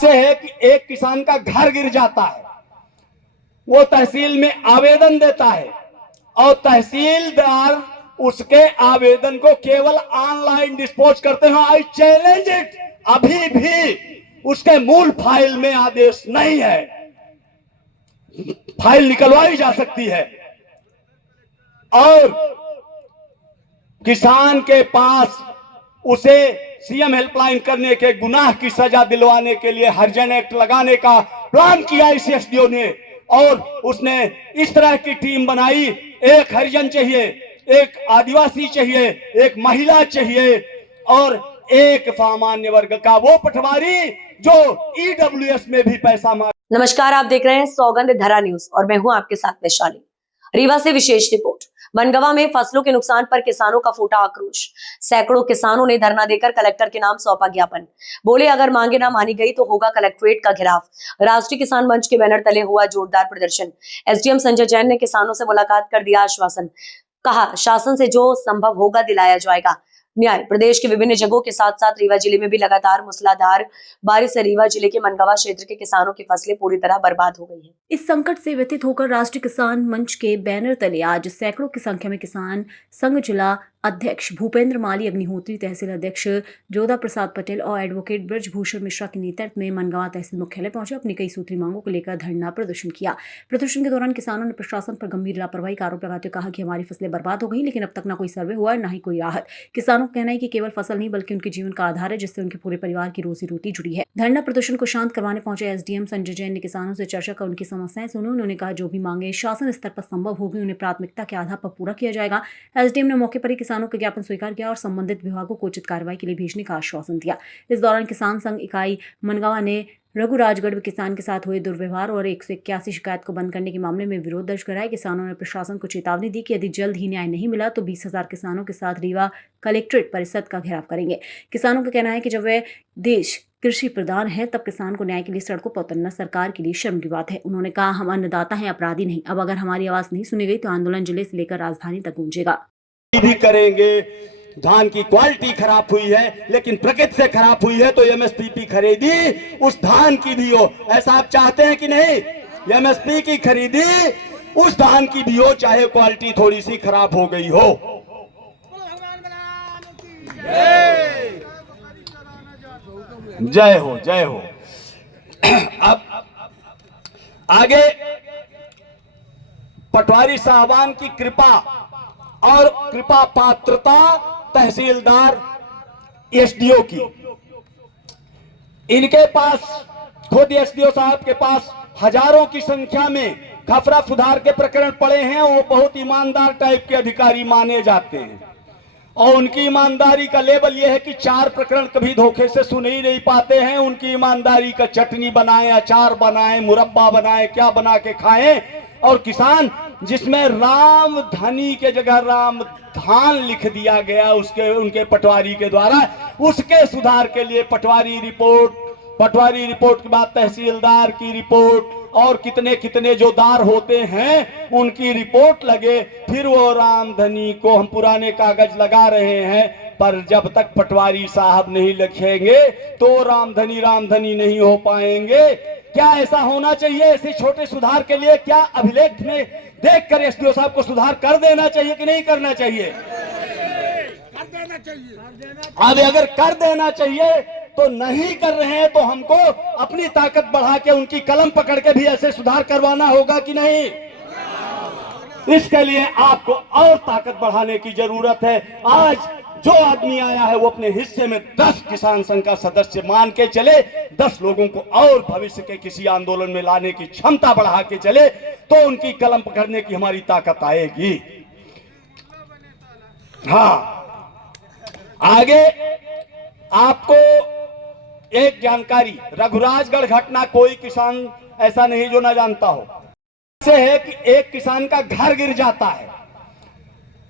से है कि एक किसान का घर गिर जाता है, वो तहसील में आवेदन देता है और तहसीलदार उसके आवेदन को केवल ऑनलाइन डिस्पोज करते हैं। आई चैलेंज इट, अभी भी उसके मूल फाइल में आदेश नहीं है। फाइल निकलवाई जा सकती है और किसान के पास उसे सीएम हेल्पलाइन करने के गुनाह की सजा दिलवाने के लिए हरिजन एक्ट लगाने का प्लान किया इस एसडीओ ने, और उसने इस तरह की टीम बनाई। एक हरिजन चाहिए, एक आदिवासी चाहिए, एक महिला चाहिए और एक सामान्य वर्ग का वो पटवारी जो ईडब्ल्यूएस में भी पैसा मांग। नमस्कार, आप देख रहे हैं सौगंध धरा न्यूज और मैं हूं आपके साथ वैशाली। रीवा से विशेष रिपोर्ट। मनगवा में फसलों के नुकसान पर किसानों का फूटा आक्रोश। सैकड़ों किसानों ने धरना देकर कलेक्टर के नाम सौंपा ज्ञापन। बोले अगर मांगे ना मानी गई तो होगा कलेक्ट्रेट का घेराव। राष्ट्रीय किसान मंच के बैनर तले हुआ जोरदार प्रदर्शन। एसडीएम संजय जैन ने किसानों से मुलाकात कर दिया आश्वासन। कहा शासन से जो संभव होगा दिलाया जाएगा न्याय। प्रदेश के विभिन्न जगहों के साथ साथ रीवा जिले में भी लगातार मूसलाधार बारिश से रीवा जिले के मनगवा क्षेत्र के किसानों की फसलें पूरी तरह बर्बाद हो गई हैं। इस संकट से व्यथित होकर राष्ट्रीय किसान मंच के बैनर तले आज सैकड़ों की संख्या में किसान संघ जिला अध्यक्ष भूपेंद्र माली अग्निहोत्री, तहसील अध्यक्ष जोधा प्रसाद पटेल और एडवोकेट ब्रजभूषण मिश्रा के नेतृत्व में मनगवा तहसील मुख्यालय पहुंचे। अपनी कई सूत्री मांगों को लेकर धरना प्रदर्शन किया। प्रदर्शन के दौरान किसानों ने प्रशासन पर गंभीर लापरवाही का आरोप लगाते हुए कहा कि हमारी फसलें बर्बाद हो गई, लेकिन अब तक न कोई सर्वे हुआ न ही कोई राहत। किसानों का कहना है कि केवल फसल नहीं बल्कि उनके जीवन का आधार है, जिससे उनके पूरे परिवार की रोजी रोटी जुड़ी है। धरना प्रदर्शन को शांत करवाने पहुंचे एसडीएम संजय जैन ने किसानों से चर्चा कर उनकी समस्याएं सुनी। उन्होंने कहा जो भी मांगे शासन स्तर पर संभव होगी उन्हें प्राथमिकता के आधार पर पूरा किया जाएगा। एसडीएम ने मौके पर ही किसानों के ज्ञापन स्वीकार किया और संबंधित विभागों को उचित कार्रवाई के लिए भेजने का आश्वासन दिया। इस दौरान किसान संघ इकाई मनगवा ने रघुराजगढ़ किसान के साथ हुए दुर्व्यवहार और 181 शिकायत को बंद करने के मामले में विरोध दर्ज कराया। किसानों ने प्रशासन को चेतावनी दी कि यदि जल्द ही न्याय नहीं मिला तो 20,000 किसानों के साथ रीवा कलेक्ट्रेट परिषद का घेराव करेंगे। किसानों का कहना है कि जब वह देश कृषि प्रधान है तब किसान को न्याय के लिए सड़कों पर उतरना सरकार के लिए शर्म की बात है। उन्होंने कहा हम अन्नदाता हैं, अपराधी नहीं। अब अगर हमारी आवाज नहीं सुनी गई तो आंदोलन जिले से लेकर राजधानी तक गूंजेगा। भी करेंगे। धान की क्वालिटी खराब हुई है, लेकिन प्रकृति से खराब हुई है तो एमएसपी खरीदी उस धान की भी हो। ऐसा आप चाहते हैं कि नहीं? एमएसपी की खरीदी उस धान की भी हो, चाहे क्वालिटी थोड़ी सी खराब हो गई हो। जय हो, जय हो। अब आगे पटवारी साहबान की कृपा और कृपा पात्रता तहसीलदार एसडीओ की, इनके पास खुद एसडीओ साहब के पास हजारों की संख्या में खफरा सुधार के प्रकरण पड़े हैं। वो बहुत ईमानदार टाइप के अधिकारी माने जाते हैं और उनकी ईमानदारी का लेवल यह है कि 4 प्रकरण कभी धोखे से सुन ही नहीं पाते हैं। उनकी ईमानदारी का चटनी बनाएं, अचार बनाएं, मुरब्बा बनाएं, क्या बना के खाएं। और किसान जिसमें राम धनी के जगह राम धान लिख दिया गया उसके उनके पटवारी के द्वारा, उसके सुधार के लिए पटवारी रिपोर्ट के बाद तहसीलदार की रिपोर्ट और कितने कितने जो दार होते हैं उनकी रिपोर्ट लगे, फिर वो रामधनी को हम पुराने कागज लगा रहे हैं। पर जब तक पटवारी साहब नहीं लिखेंगे तो रामधनी नहीं हो पाएंगे। क्या ऐसा होना चाहिए? ऐसे छोटे सुधार के लिए क्या अभिलेख में देखकर एसडीओ साहब को सुधार कर देना चाहिए कि नहीं करना चाहिए? कर देना चाहिए। अब अगर कर देना चाहिए तो नहीं कर रहे हैं तो हमको अपनी ताकत बढ़ा के उनकी कलम पकड़ के भी ऐसे सुधार करवाना होगा कि नहीं? इसके लिए आपको और ताकत बढ़ाने की जरूरत है। आज जो आदमी आया है वो अपने हिस्से में 10 किसान संघ का सदस्य मान के चले, 10 लोगों को और भविष्य के किसी आंदोलन में लाने की क्षमता बढ़ा के चले तो उनकी कलम पकड़ने की हमारी ताकत आएगी। हाँ, आगे आपको एक जानकारी, रघुराजगढ़ घटना कोई किसान ऐसा नहीं जो ना जानता हो। से है कि एक किसान का घर गिर जाता है,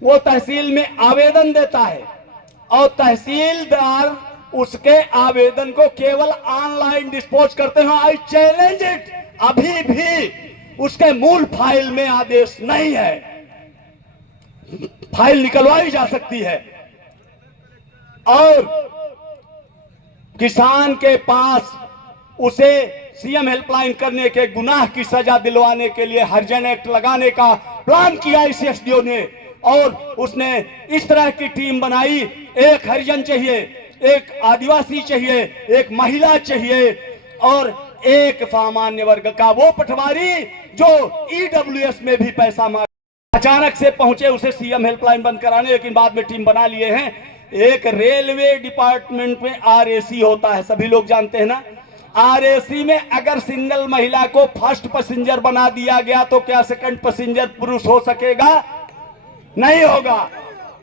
वो तहसील में आवेदन देता है और तहसीलदार उसके आवेदन को केवल ऑनलाइन डिस्पोज करते हैं। आई चैलेंज इट, अभी भी उसके मूल फाइल में आदेश नहीं है। फाइल निकलवाई जा सकती है और किसान के पास उसे सीएम हेल्पलाइन करने के गुनाह की सजा दिलवाने के लिए हरिजन एक्ट लगाने का प्लान किया इस एसडीओ ने, और उसने इस तरह की टीम बनाई। एक हरिजन चाहिए, एक आदिवासी चाहिए, एक महिला चाहिए और एक सामान्य वर्ग का वो पटवारी जो ईडब्ल्यूएस में भी पैसा मांग। अचानक से पहुंचे उसे सीएम हेल्पलाइन बंद कराने, लेकिन बाद में टीम बना लिए हैं। एक रेलवे डिपार्टमेंट में आरएसी होता है, सभी लोग जानते हैं ना। आरएसी में अगर सिंगल महिला को फर्स्ट पैसेंजर बना दिया गया तो क्या सेकंड पैसेंजर पुरुष हो सकेगा? नहीं होगा।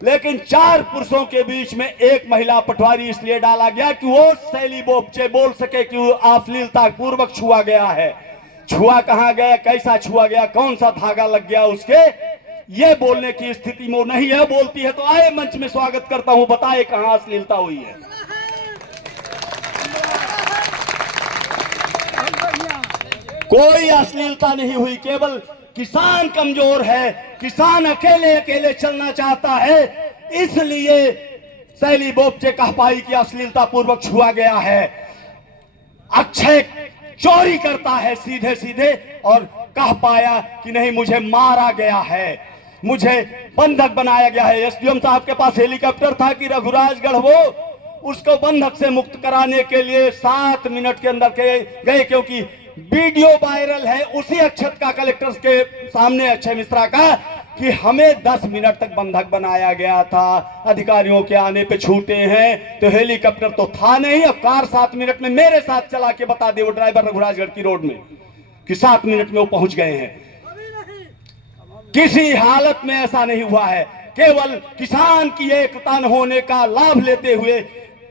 लेकिन 4 पुरुषों के बीच में एक महिला पटवारी इसलिए डाला गया कि वो शैली बोपचे बोल सके कि वो अश्लीलता पूर्वक छुआ गया है। छुआ कहां गया, कैसा छुआ गया, कौन सा धागा लग गया उसके, ये बोलने की स्थिति में नहीं है। बोलती है तो आए मंच में स्वागत करता हूं, बताए कहां अश्लीलता हुई है। कोई अश्लीलता नहीं हुई, केवल किसान कमजोर है, किसान अकेले अकेले चलना चाहता है, इसलिए शैली बोपचे कह पाई कि अश्लीलता पूर्वक छुआ गया है। अक्षय चोरी करता है सीधे सीधे और कह पाया कि नहीं मुझे मारा गया है, मुझे बंधक बनाया गया है। एसडीएम साहब के पास हेलीकॉप्टर था कि रघुराजगढ़ वो उसको बंधक से मुक्त कराने के लिए 7 मिनट के अंदर गए, क्योंकि वीडियो वायरल है उसी अक्षत का, कलेक्टर के सामने अक्षय मिश्रा का, कि हमें 10 मिनट तक बंधक बनाया गया था, अधिकारियों के आने पे छूटे हैं। तो हेलीकॉप्टर तो था नहीं, और कार 7 मिनट में मेरे साथ चला के बता दे वो ड्राइवर रघुराजगढ़ की रोड में कि 7 मिनट में वो पहुंच गए हैं। किसी हालत में ऐसा नहीं हुआ है, केवल किसान की एकता न होने का लाभ लेते हुए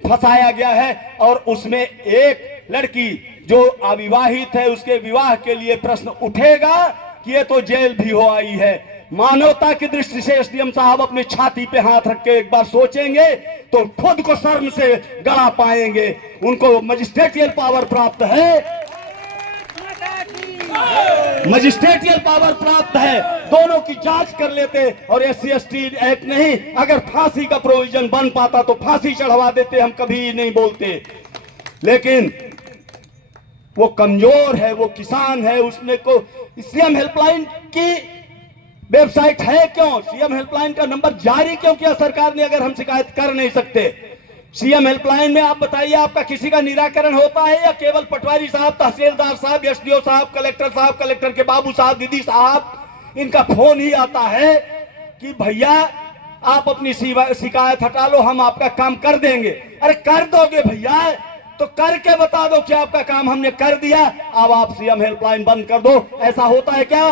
फंसाया गया है। और उसमें एक लड़की जो अविवाहित है उसके विवाह के लिए प्रश्न उठेगा कि ये तो जेल भी हो आई है। मानवता की दृष्टि से एसडीएम साहब अपनी छाती पे हाथ रख के एक बार सोचेंगे तो खुद को शर्म से गड़ा पाएंगे। उनको मजिस्ट्रेटियल पावर प्राप्त है, मजिस्ट्रेटियल पावर प्राप्त है, दोनों की जांच कर लेते। और SC/ST एक्ट नहीं, अगर फांसी का प्रोविजन बन पाता तो फांसी चढ़वा देते, हम कभी नहीं बोलते। लेकिन वो कमजोर है, वो किसान है, उसने को सीएम हेल्पलाइन की वेबसाइट है क्यों, सीएम हेल्पलाइन का नंबर जारी क्यों किया सरकार ने, अगर हम शिकायत कर नहीं सकते? सीएम हेल्पलाइन में आप बताइए आपका किसी का निराकरण होता है या केवल पटवारी साहब, तहसीलदार साहब, एसडीओ साहब, कलेक्टर के बाबू साहब, दीदी साहब, इनका फोन ही आता है कि भैया आप अपनी शिकायत हटा लो, हम आपका काम कर देंगे। अरे कर दोगे भैया तो करके बता दो कि आपका काम हमने कर दिया, अब आप सीएम हेल्पलाइन बंद कर दो। ऐसा होता है क्या?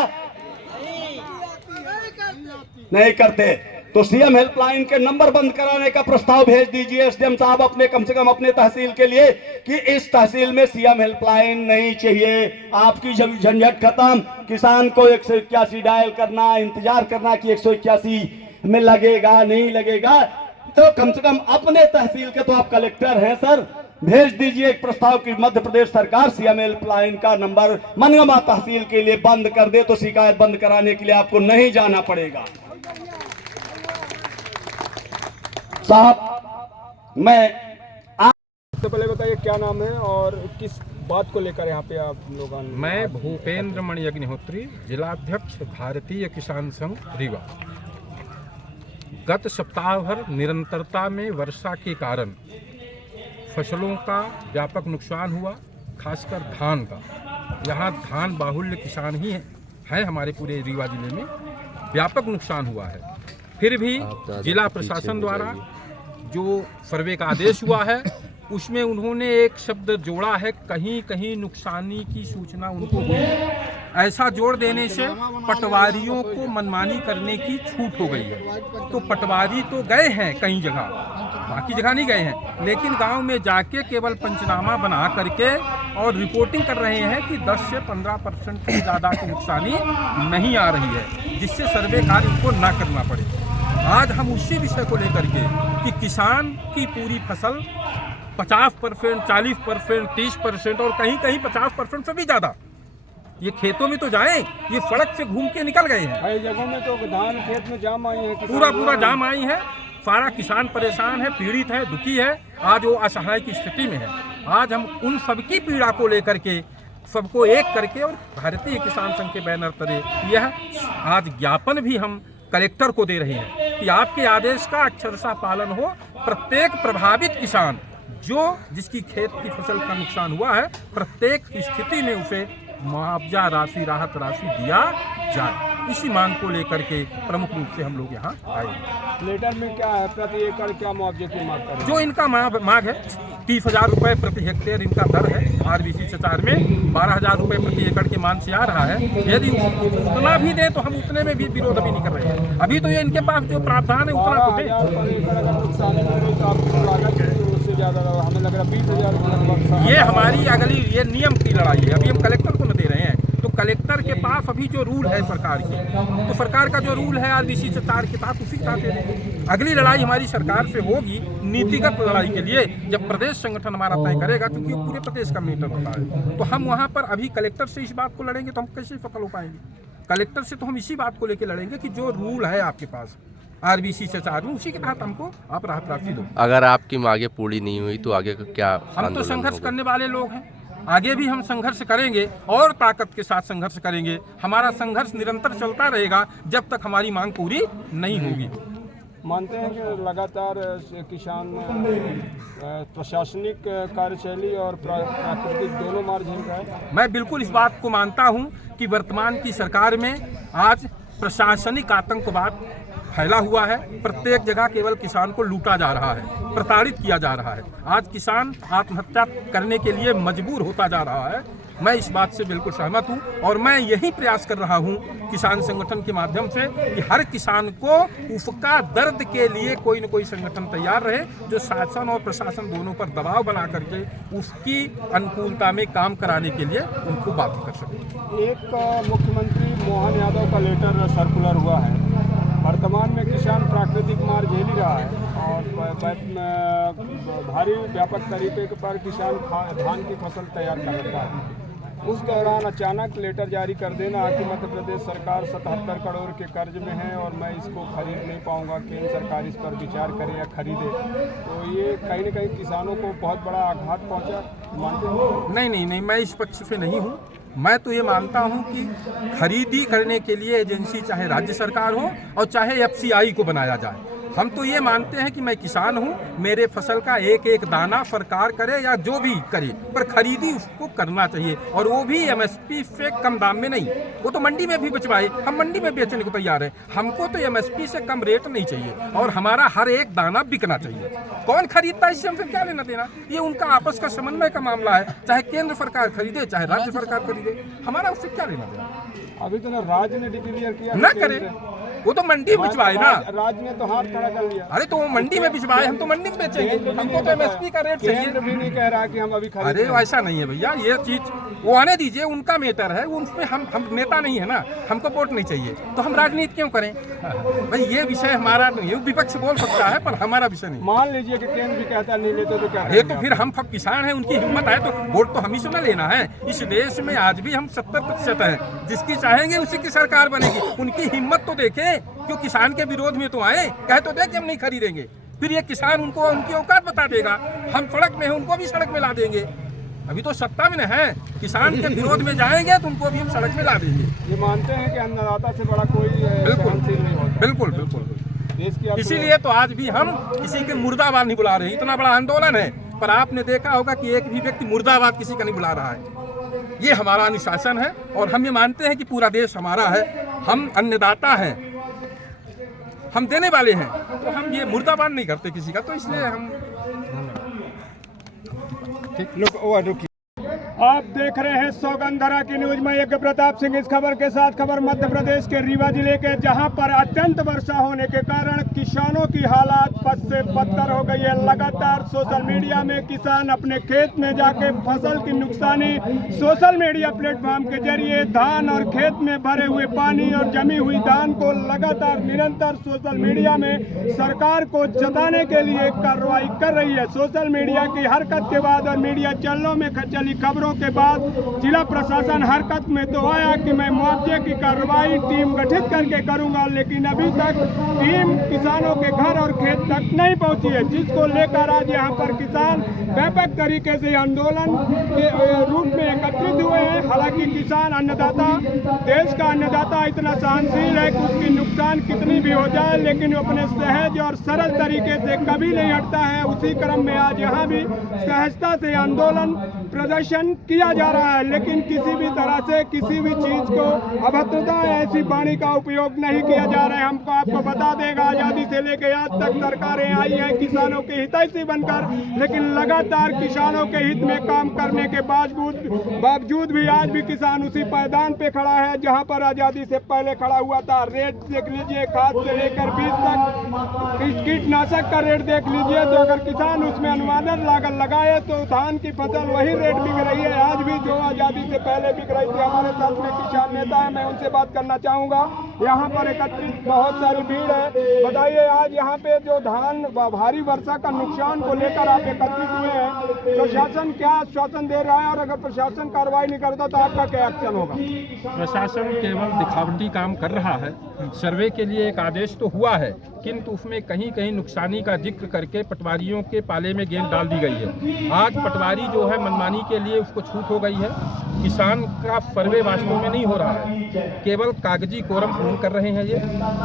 नहीं करते। तो सीएम हेल्पलाइन के नंबर बंद कराने का प्रस्ताव भेज दीजिए एसडीएम साहब अपने, कम से कम अपने तहसील के लिए, कि इस तहसील में सीएम हेल्पलाइन नहीं चाहिए। आपकी झंझट खत्म, किसान को 181 डायल करना, इंतजार करना कि 181 में लगेगा नहीं लगेगा, तो कम से कम अपने तहसील के, तो आप कलेक्टर हैं सर, भेज दीजिए एक प्रस्ताव कि मध्य प्रदेश सरकार सीएम हेल्पलाइन का नंबर मनगमा तहसील के लिए बंद कर दे, तो शिकायत बंद कराने के लिए आपको नहीं जाना पड़ेगा। साहब मैं सबसे पहले बताइए क्या नाम है और किस बात को लेकर यहाँ पे आप लोग आए? मैं भूपेंद्र मणि अग्निहोत्री, जिलाध्यक्ष भारतीय किसान संघ रीवा। गत सप्ताह भर निरंतरता में वर्षा के कारण फसलों का व्यापक नुकसान हुआ, खासकर धान का। यहाँ धान बाहुल्य किसान ही है हमारे पूरे रीवा जिले में, व्यापक नुकसान हुआ है। फिर भी जिला प्रशासन द्वारा जो सर्वे का आदेश हुआ है उसमें उन्होंने एक शब्द जोड़ा है, कहीं कहीं नुकसानी की सूचना उनको हुई है। ऐसा जोड़ देने से पटवारियों को मनमानी करने की छूट हो गई है। तो पटवारी तो गए हैं कई जगह, बाकी जगह नहीं गए हैं, लेकिन गांव में जाके केवल पंचनामा बना करके और रिपोर्टिंग कर रहे हैं कि 10 से 15% से ज़्यादा की नुकसानी नहीं आ रही है, जिससे सर्वे कार्य उनको ना करना पड़े। आज हम उसी विषय को लेकर के कि किसान की पूरी फसल 50%, 40%, 30% और कहीं कहीं 50% से भी ज़्यादा ये खेतों में तो जाएं, ये सड़क से घूम के निकल गए हैं। कई जगहों में तो धान खेत में जाम आई है, पूरा जाम आई है। सारा किसान परेशान है, पीड़ित है, दुखी है, आज वो असहाय की स्थिति में है। आज हम उन सबकी पीड़ा को लेकर के सबको एक करके और भारतीय किसान संघ के बैनर तले यह आज ज्ञापन भी हम कलेक्टर को दे रहे हैं कि आपके आदेश का अक्षरशः पालन हो। प्रत्येक प्रभावित किसान जिसकी खेत की फसल का नुकसान हुआ है, प्रत्येक स्थिति में उसे मुआवजा राशि, राहत राशि दिया जाए। इसी मांग को लेकर के प्रमुख रूप से हम लोग यहाँ आए। लेटर में क्या है, प्रति एकड़ क्या मुआवजे की मांग कर रहे हैं? जो इनका मांग है 30,000 रुपये प्रति हेक्टेयर इनका दर है। RBC 4 में 12,000 रुपये प्रति एकड़ के मान से आ रहा है। यदि उतना भी दे तो हम उतने में भी विरोध अभी नहीं कर रहे हैं। अभी तो ये इनके पास जो प्रावधान है उतना तो दे। 12,000 नुकसान है तो आपकी लागत उससे ज़्यादा हमें लग रहा है 20,000। ये हमारी अगली ये नियम की लड़ाई है। अभी हम कलेक्टर को न दे रहे हैं, तो कलेक्टर के पास अभी जो रूल है सरकार की, तो सरकार का जो रूल है RBC 4 के तहत उसी के तहत दे दें। अगली लड़ाई हमारी सरकार से होगी नीतिगत लड़ाई के लिए, जब प्रदेश संगठन हमारा तय करेगा, क्योंकि वो पूरे प्रदेश का मैटर होता है। तो हम वहाँ पर अभी कलेक्टर से इस बात को लड़ेंगे तो हम कैसे सफल हो पाएंगे? कलेक्टर से तो हम इसी बात को लेकर लड़ेंगे कि जो रूल है आपके पास RBC 4 में, उसी के तहत हमको आप राहत राशि दो। अगर आपकी मांगे पूरी नहीं हुई तो आगे का क्या हम तो आंदोलन संघर्ष होगा? करने वाले लोग हैं, आगे भी हम संघर्ष करेंगे और ताकत के साथ संघर्ष करेंगे। हमारा संघर्ष निरंतर चलता रहेगा जब तक हमारी मांग पूरी नहीं होगी। मानते हैं कि लगातार किसान प्रशासनिक कार्यशैली और प्राकृतिक दोनों मार झेल रहा है। मैं बिल्कुल इस बात को मानता हूं कि वर्तमान की सरकार में आज प्रशासनिक आतंकवाद फैला हुआ है। प्रत्येक जगह केवल किसान को लूटा जा रहा है, प्रताड़ित किया जा रहा है। आज किसान आत्महत्या करने के लिए मजबूर होता जा रहा है। मैं इस बात से बिल्कुल सहमत हूं और मैं यही प्रयास कर रहा हूं किसान संगठन के माध्यम से कि हर किसान को उसका दर्द के लिए कोई न कोई संगठन तैयार रहे, जो शासन और प्रशासन दोनों पर दबाव बना करके उसकी अनुकूलता में काम कराने के लिए उनको बात कर सके। एक मुख्यमंत्री मोहन यादव का लेटर सर्कुलर हुआ है। वर्तमान में किसान प्राकृतिक मार झेल ही रहा है और भारी व्यापक तरीके पर किसान धान की फसल तैयार कर रखा है। उस दौरान अचानक लेटर जारी कर देना कि मध्य प्रदेश सरकार 77 करोड़ के कर्ज में है और मैं इसको खरीद नहीं पाऊंगा, केंद्र सरकार इस पर विचार करे या खरीदे, तो ये कहीं न कहीं किसानों को बहुत बड़ा आघात पहुंचा, मानते हैं? नहीं, मैं इस पक्ष पे नहीं हूँ। मैं तो ये मानता हूँ कि खरीदी करने के लिए एजेंसी चाहे राज्य सरकार हो और चाहे FCI को बनाया जाए। हम तो ये मानते हैं कि मैं किसान हूँ, मेरे फसल का एक एक दाना सरकार करे या जो भी करे, पर खरीदी उसको करना चाहिए और वो भी MSP से कम दाम में नहीं। वो तो मंडी में भी बेचवाए, हम मंडी में बेचने को तैयार हैं। हमको तो MSP से कम रेट नहीं चाहिए और हमारा हर एक दाना बिकना चाहिए। कौन खरीदता है इससे हमसे क्या लेना देना? ये उनका आपस का समन्वय का मामला है। चाहे केंद्र सरकार खरीदे चाहे राज्य सरकार खरीदे, हमारा उससे क्या लेना देना? अभी तो ना राज्य ने डिक्लेयर किया न करे, वो तो मंडी में बिचवाए ना। राज्य ने तो हाथ खड़ा कर लिया। अरे तो वो मंडी में बिचवाए, हम तो मंडी में बेचेंगे। हमको तो MSP का रेट चाहिए। केंद्र भी नहीं कह रहा कि हम अभी खरीद। अरे ऐसा नहीं है भैया, ये चीज वो आने दीजिए, उनका मैटर है, उसमें हम नेता नहीं है ना, हमको वोट नहीं चाहिए तो हम राजनीति क्यों करें भाई? ये विषय हमारा नहीं है, विपक्ष बोल सकता है पर हमारा विषय नहीं। मान लीजिए कि केंद्र भी कहता नहीं लेते तो क्या? अरे तो फिर हम सब किसान हैं, उनकी हिम्मत है तो वोट तो हम ही से न लेना है। इस देश में आज भी हम 70% हैं, जिसकी चाहेंगे उसी की सरकार बनेगी। उनकी हिम्मत तो देखें, क्यों किसान के विरोध में तो आए, कहे तो देख हम नहीं खरीदेंगे, फिर ये किसान उनको उनकी औकात बता देगा। हम सड़क में हैं, उनको भी सड़क में ला देंगे। अभी तो सत्ता में है, किसान के विरोध में जाएंगे तो उनको भी हम सड़क में ला देंगे। ये मानते हैं कि अन्नदाता से बड़ा कोई सहनशील नहीं होता। बिल्कुल। देश की इसीलिए तो आज भी हम किसी के मुर्दाबाद नहीं बुला रहे हैं। इतना बड़ा आंदोलन है पर आपने देखा होगा कि एक भी व्यक्ति मुर्दाबाद किसी का नहीं बुला रहा है। ये हमारा अनुशासन है और हम ये मानते हैं कि पूरा देश हमारा है, हम अन्नदाता हैं, हम देने वाले हैं, तो हम ये मुर्दाबाद नहीं करते किसी का। तो इसलिए हम रुकिए। आप देख रहे हैं सौगंधरा की न्यूज में यज्ञ प्रताप सिंह। इस खबर के साथ खबर मध्य प्रदेश के रीवा जिले के, जहां पर अत्यंत वर्षा होने के कारण किसानों की हालात बद से बदतर हो गई है। लगातार सोशल मीडिया में किसान अपने खेत में जाके फसल की नुकसानी सोशल मीडिया प्लेटफॉर्म के जरिए धान और खेत में भरे हुए पानी और जमी हुई धान को लगातार निरंतर सोशल मीडिया में सरकार को जताने के लिए कार्रवाई कर रही है। सोशल मीडिया की हरकत के बाद और मीडिया चैनलों में चली खबरों के बाद जिला प्रशासन हरकत में तो आया कि मैं मुआवजे की कार्रवाई टीम गठित करके करूंगा, लेकिन अभी तक टीम किसानों के घर और खेत तक नहीं पहुंची है, जिसको लेकर आज यहाँ पर किसान व्यापक तरीके से आंदोलन के रूप में एकत्रित हुए हैं। हालांकि किसान अन्नदाता, देश का अन्नदाता इतना सहनशील है कि उसकी नुकसान कितनी भी हो जाए लेकिन वो अपने सहज और सरल तरीके से कभी नहीं हटता है। उसी क्रम में आज यहाँ भी सहजता से आंदोलन प्रदर्शन किया जा रहा है, लेकिन किसी भी तरह से किसी भी चीज को अभद्रता ऐसी वाणी का उपयोग नहीं किया जा रहा है। हमको आपको बता देगा, आजादी से लेकर आज तक सरकारें आई हैं किसानों के हितैषी बनकर, लेकिन लगातार किसानों के हित में काम करने के बावजूद भी आज भी किसान उसी पायदान पे खड़ा है जहां पर आजादी से पहले खड़ा हुआ था। रेट देख लीजिए, खाद से लेकर बीज तक, कीटनाशक का रेट देख लीजिए, तो अगर किसान उसमें अनुमानित लागत लगाए तो धान की फसल वही रेट बिक रही है आज भी जो आजादी से पहले बिक रही थी। हमारे साथ में किसान नेता है, मैं उनसे बात करना चाहूँगा। यहाँ पर एकत्रित बहुत सारी भीड़ है, बताइए आज यहाँ पे जो धान भारी वर्षा का नुकसान को लेकर आप एकत्रित हुए हैं, प्रशासन क्या आश्वासन दे रहा है और अगर प्रशासन कार्रवाई नहीं करता तो आपका क्या एक्शन होगा? प्रशासन केवल दिखावटी काम कर रहा है। सर्वे के लिए एक आदेश तो हुआ है, किंतु उसमें कहीं कहीं नुकसानी का जिक्र करके पटवारियों के पाले में गेंद डाल दी गई है। आज पटवारी जो है मनमानी के लिए उसको छूट हो गई है। किसान का सर्वे वास्तव में नहीं हो रहा है, केवल कागजी कोरम पूर्ण कर रहे हैं ये।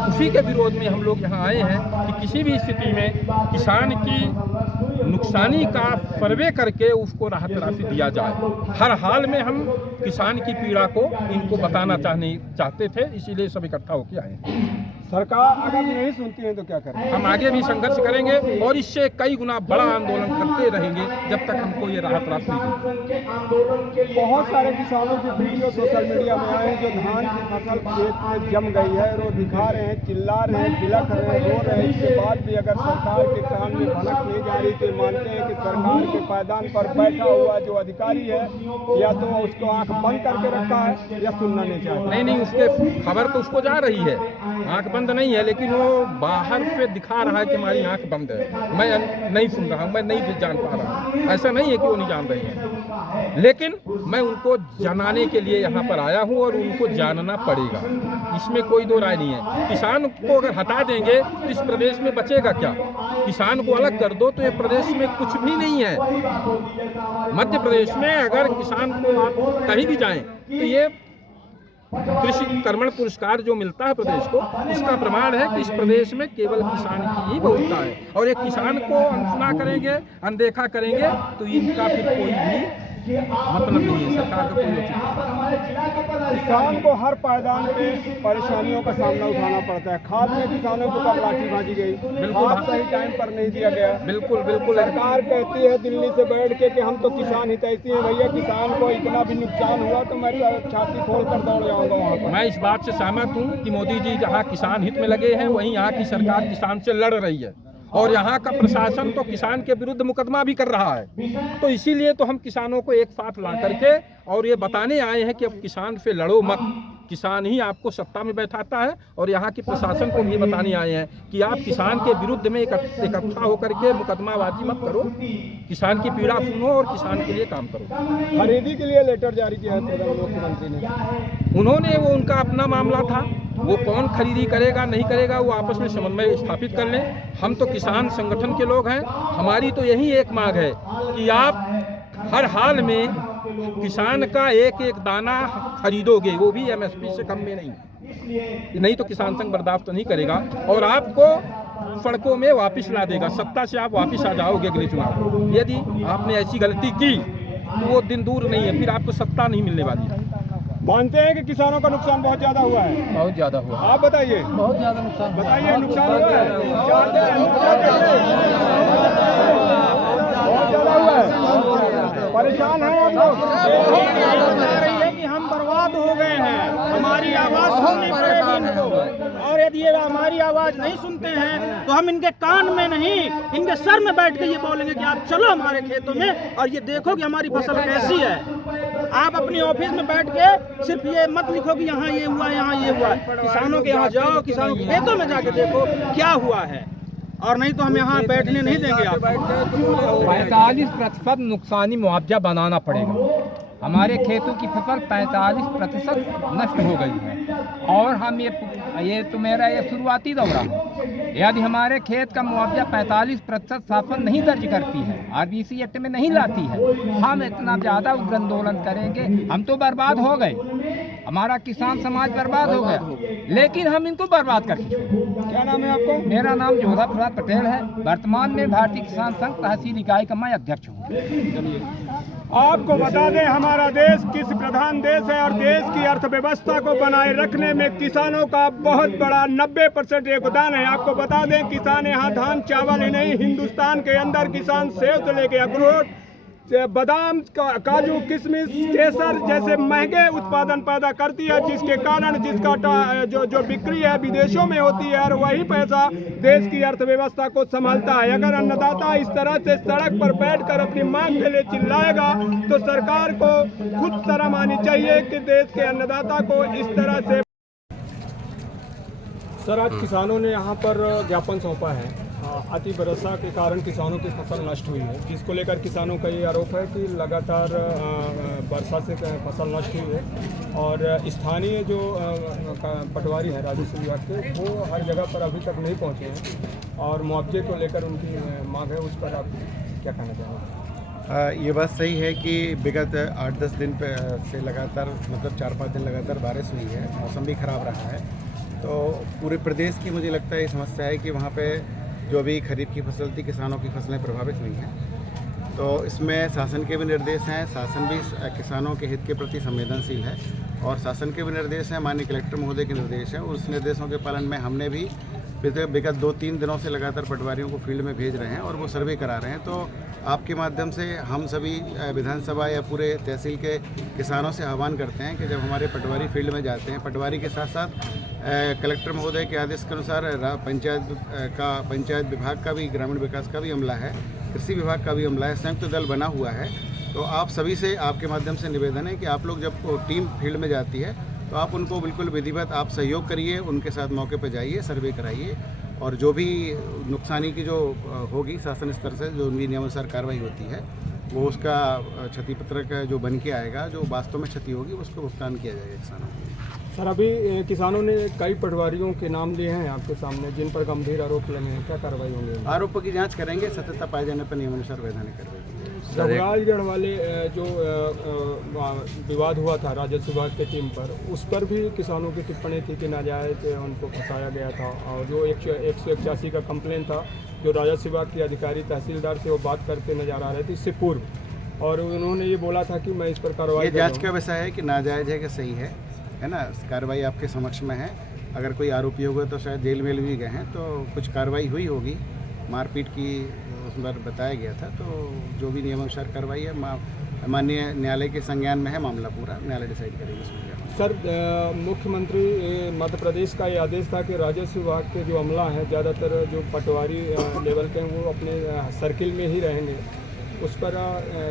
उसी के विरोध में हम लोग यहाँ आए हैं कि किसी भी स्थिति में किसान की नुकसानी का सर्वे करके उसको राहत राशि दिया जाए। हर हाल में हम किसान की पीड़ा को इनको बताना चाहते थे, इसीलिए सब इकट्ठा होकर आए हैं। सरकार अगर नहीं सुनती है तो क्या करें? हम आगे भी संघर्ष करेंगे और इससे कई गुना बड़ा आंदोलन करते रहेंगे जब तक हमको ये राहत राशि मिले। बहुत सारे किसानों के वीडियो सोशल मीडिया में आए जो धान की फसल खेत में जम गई है, वो दिखा रहे हैं, चिल्ला रहे हैं, बिलख रहे हैं, रो रहे हैं। इसके बाद भी अगर सरकार के कान में भनक नहीं जा रही तो मानते हैं कि सरकार के पायदान पर बैठा हुआ जो अधिकारी है या तो उसको आंख बंद करके रखा है या सुनना नहीं चाहता। नहीं, उसके खबर तो उसको जा रही है, आंख बंद नहीं है, लेकिन वो बाहर से दिखा रहा है कि हमारी आंख बंद है, मैं नहीं सुन रहा हूँ, मैं नहीं जान पा रहा हूँ। ऐसा नहीं है कि वो नहीं जान रहे हैं, लेकिन मैं उनको जनाने के लिए यहाँ पर आया हूँ और उनको जानना पड़ेगा, इसमें कोई दो राय नहीं है। किसान को अगर हटा देंगे तो इस प्रदेश में बचेगा क्या? किसान को अलग कर दो तो ये प्रदेश में कुछ भी नहीं है। मध्य प्रदेश में अगर किसान को आप कहीं भी जाएं तो ये कृषि कर्मण पुरस्कार जो मिलता है प्रदेश को, इसका प्रमाण है कि इस प्रदेश में केवल किसान की ही बहुलता है। और एक किसान को अनसुना करेंगे, अनदेखा करेंगे तो इनका फिर कोई भी मतलब नहीं है, सरकार का कोई उचित। किसान को हर पायदान पे परेशानियों का सामना उठाना पड़ता है। खाद में किसानों के ऊपर लाठीबाजी गई, खाद सही टाइम पर नहीं दिया गया। बिल्कुल। सरकार कहती है दिल्ली से बैठ के कि हम तो किसान हितैषी हैं, भैया किसान को इतना भी नुकसान हुआ तो मैं छाती खोल कर दौड़ जाऊंगा वहाँ पर। मैं इस बात से सहमत हूँ कि मोदी जी जहाँ किसान हित में लगे हैं वहीं यहाँ की सरकार किसान से लड़ रही है और यहाँ का प्रशासन तो किसान के विरुद्ध मुकदमा भी कर रहा है। तो इसीलिए तो हम किसानों को एक साथ ला करके और ये बताने आए हैं कि अब किसान से लड़ो मत, किसान ही आपको सत्ता में बैठाता है। और यहाँ की प्रशासन को भी बताने आए हैं कि आप किसान के विरुद्ध में इकट्ठा होकर के मुकदमाबाजी मत करो, किसान की पीड़ा सुनो और किसान के लिए काम करो। खरीदी के लिए लेटर जारी किया है मुख्यमंत्री ने, उन्होंने वो उनका अपना मामला था, वो कौन खरीदी करेगा नहीं करेगा वो आपस में समन्वय स्थापित कर लें। हम तो किसान संगठन के लोग हैं, हमारी तो यही एक मांग है कि आप हर हाल में किसान का एक एक दाना खरीदोगे, वो भी MSP से कम में नहीं तो किसान संघ बर्दाश्त नहीं करेगा और आपको सड़कों में वापस ला देगा। सत्ता से आप वापस आ जाओगे अगले चुनाव। यदि आपने ऐसी गलती की तो वो दिन दूर नहीं है, फिर आपको सत्ता नहीं मिलने वाली है। मानते हैं कि किसानों का नुकसान बहुत ज्यादा हुआ है? बहुत ज्यादा हुआ। आप बताइए। बहुत ज्यादा नुकसान। बताइए नुकसान हुआ है? बहुत ज्यादा हुआ है। परेशान है आप लोग? कि हम बर्बाद हो गए हैं, हमारी आवाज सुननी पड़ेगी इनको। और यदि ये हमारी आवाज नहीं सुनते हैं तो हम इनके कान में नहीं, इनके सर में बैठ के ये बोलेंगे कि आप चलो हमारे खेतों में और ये देखो कि हमारी फसल कैसी है। आप अपनी ऑफिस में बैठ के सिर्फ ये मत लिखो कि यहाँ ये हुआ, यहाँ ये हुआ। किसानों के यहाँ जाओ, किसानों के खेतों में जाके देखो क्या हुआ है, और नहीं तो हम यहाँ बैठने नहीं देंगे। आप 45% नुकसानी मुआवजा बनाना पड़ेगा। हमारे खेतों की फसल 45% नष्ट हो गई है और हम ये तो मेरा ये शुरुआती दौरा है। यदि हमारे खेत का मुआवजा 45% शासन नहीं दर्ज करती है, आरबीसी एक्ट में नहीं लाती है, हम इतना ज़्यादा उग्र आंदोलन करेंगे। हम तो बर्बाद हो गए, हमारा किसान समाज बर्बाद हो गया, लेकिन हम इनको बर्बाद करके छोड़ेंगे। क्या नाम है आपको? मेरा नाम जोधा प्रसाद पटेल है। वर्तमान में भारतीय किसान संघ तहसील इकाई का मैं अध्यक्ष हूँ। आपको बता दें हमारा देश कृषि प्रधान देश है और देश की अर्थव्यवस्था को बनाए रखने में किसानों का बहुत बड़ा 90% योगदान है। आपको बता दें किसान यहाँ धान चावल ही नहीं, हिंदुस्तान के अंदर किसान सेब से लेके अखरोट, बादाम, काजू, किशमिश, केसर जैसे महंगे उत्पादन पैदा करती है, जिसके कारण जिसका जो बिक्री है विदेशों में होती है और वही पैसा देश की अर्थव्यवस्था को संभालता है। अगर अन्नदाता इस तरह से सड़क पर बैठकर अपनी मांग के लिए चिल्लाएगा तो सरकार को खुद शर्म आनी चाहिए कि देश के अन्नदाता को इस तरह से। सर, आज किसानों ने यहाँ पर ज्ञापन सौंपा है। अति वर्षा के कारण किसानों की फसल नष्ट हुई है, जिसको लेकर किसानों का ये आरोप है कि लगातार वर्षा से फसल नष्ट हुई है और स्थानीय जो पटवारी हैं राजस्व विभाग के, वो हर जगह पर अभी तक नहीं पहुँचे हैं और मुआवजे को लेकर उनकी मांग है। उस पर आप क्या कहना चाहेंगे? ये बात सही है कि विगत 8-10 दिन से लगातार मतलब 4-5 दिन लगातार बारिश हुई है, मौसम भी ख़राब रहा है। तो पूरे प्रदेश की मुझे लगता है ये समस्या है कि वहाँ पे जो अभी खरीफ की फसल थी, किसानों की फसलें प्रभावित हुई हैं। तो इसमें शासन के भी निर्देश हैं, शासन भी किसानों के हित के प्रति संवेदनशील है और शासन के भी निर्देश हैं, माननीय कलेक्टर महोदय के निर्देश हैं। उस निर्देशों के पालन में हमने भी विगत 2-3 दिनों से लगातार पटवारियों को फील्ड में भेज रहे हैं और वो सर्वे करा रहे हैं। तो आपके माध्यम से हम सभी विधानसभा या पूरे तहसील के किसानों से आह्वान करते हैं कि जब हमारे पटवारी फील्ड में जाते हैं, पटवारी के साथ साथ कलेक्टर महोदय के आदेश के अनुसार पंचायत विभाग का भी, ग्रामीण विकास का भी अमला है, कृषि विभाग का भी अमला है, संयुक्त दल बना हुआ है। तो आप सभी से आपके माध्यम से निवेदन है कि आप लोग जब टीम फील्ड में जाती है तो आप उनको बिल्कुल विधिवत आप सहयोग करिए, उनके साथ मौके पर जाइए, सर्वे कराइए और जो भी नुकसानी की जो होगी शासन स्तर से जो उनकी नियमानुसार कार्रवाई होती है वो उसका क्षति पत्रक जो बन के आएगा, जो वास्तव में क्षति होगी उसको भुगतान किया जाएगा किसानों को। सर, अभी किसानों ने कई पटवारियों के नाम लिए हैं आपके सामने जिन पर गंभीर आरोप लगे हैं, क्या कार्रवाई होंगी? आरोपों की जांच करेंगे, सत्यता पाए जाने पर नियमानुसार वैधानिक कार्रवाई। रघुराजगढ़ वाले जो विवाद हुआ था राजस्व विभाग की टीम पर, उस पर भी किसानों की टिप्पणी थी कि नाजायज उनको फंसाया गया था और जो 181 का कंप्लेन था जो राजस्व विभाग के अधिकारी तहसीलदार से वो बात करते नजर आ रहे थे इससे पूर्व, और उन्होंने ये बोला था कि मैं इस पर कार्रवाई। ये जांच का विषय है कि नाजायज है कि सही है ना। कार्रवाई आपके समक्ष में है। अगर कोई आरोपी होगा तो शायद जेल में भी गए हैं, तो कुछ कार्रवाई हुई होगी, मारपीट की उस बार बताया गया था। तो जो भी नियमानुसार कार्रवाई है माननीय न्यायालय के संज्ञान में है, मामला पूरा न्यायालय डिसाइड करेगा उसमें। सर, मुख्यमंत्री मध्य प्रदेश का ये आदेश था कि राजस्व विभाग के जो अमला हैं, ज़्यादातर जो पटवारी लेवल के हैं, वो अपने सर्किल में ही रहेंगे। उस पर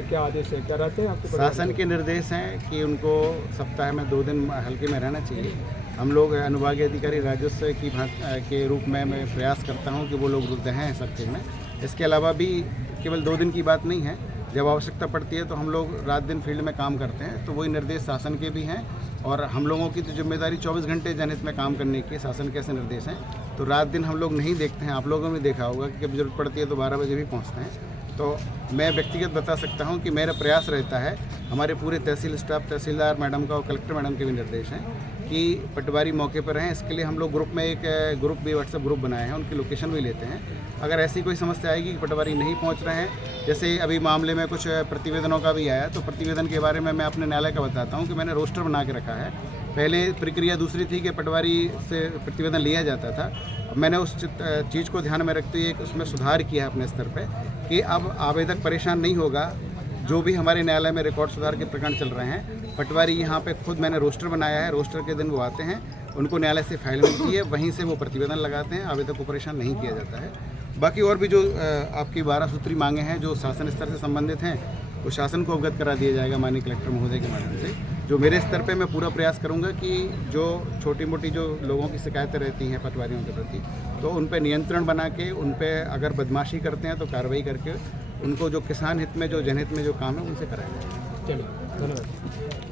क्या आदेश है, क्या रहते हैं आपके? शासन के निर्देश हैं कि उनको सप्ताह में 2 दिन हल्के में रहना चाहिए। हम लोग अनुभागीय अधिकारी राजस्व की के रूप में मैं प्रयास करता हूं कि वो लोग रहें सर्किल में। इसके अलावा भी केवल 2 दिन की बात नहीं है, जब आवश्यकता पड़ती है तो हम लोग रात दिन फील्ड में काम करते हैं। तो वही निर्देश शासन के भी हैं और हम लोगों की तो जिम्मेदारी 24 घंटे जनहित में काम करने की। शासन के ऐसे निर्देश हैं तो रात दिन हम लोग नहीं देखते हैं। आप लोगों ने देखा होगा कि जब जरूरत पड़ती है तो 12 बजे भी पहुँचते हैं। तो मैं व्यक्तिगत बता सकता हूं कि मेरा प्रयास रहता है, हमारे पूरे तहसील स्टाफ, तहसीलदार मैडम का और कलेक्टर मैडम के भी निर्देश हैं कि पटवारी मौके पर रहें। इसके लिए हम लोग ग्रुप में एक ग्रुप भी व्हाट्सएप ग्रुप बनाए हैं, उनकी लोकेशन भी लेते हैं। अगर ऐसी कोई समस्या आएगी कि पटवारी नहीं पहुंच रहे हैं, जैसे अभी मामले में कुछ प्रतिवेदनों का भी आया, तो प्रतिवेदन के बारे में मैं अपने न्यायालय का बताता हूँ कि मैंने रोस्टर बना के रखा है। पहले प्रक्रिया दूसरी थी कि पटवारी से प्रतिवेदन लिया जाता था। मैंने उस चीज़ को ध्यान में रखते हुए उसमें सुधार किया है अपने स्तर पे कि अब आवेदक परेशान नहीं होगा। जो भी हमारे न्यायालय में रिकॉर्ड सुधार के प्रकरण चल रहे हैं, पटवारी यहाँ पे खुद मैंने रोस्टर बनाया है। रोस्टर के दिन वो आते हैं, उनको न्यायालय से फाइल मिलती है, वहीं से वो प्रतिवेदन लगाते हैं। आवेदक को परेशान नहीं किया जाता है। बाकी और भी जो आपकी 12 सूत्री मांगे हैं जो शासन स्तर से संबंधित हैं, वो शासन को अवगत करा दिया जाएगा माननीय कलेक्टर महोदय के माध्यम से। जो मेरे स्तर पे मैं पूरा प्रयास करूंगा कि जो छोटी मोटी जो लोगों की शिकायतें रहती हैं पटवारियों के प्रति, तो उन पे नियंत्रण बना के, उन पे अगर बदमाशी करते हैं तो कार्रवाई करके उनको जो किसान हित में, जो जनहित में जो काम है उनसे कराएंगे। चलिए। धन्यवाद।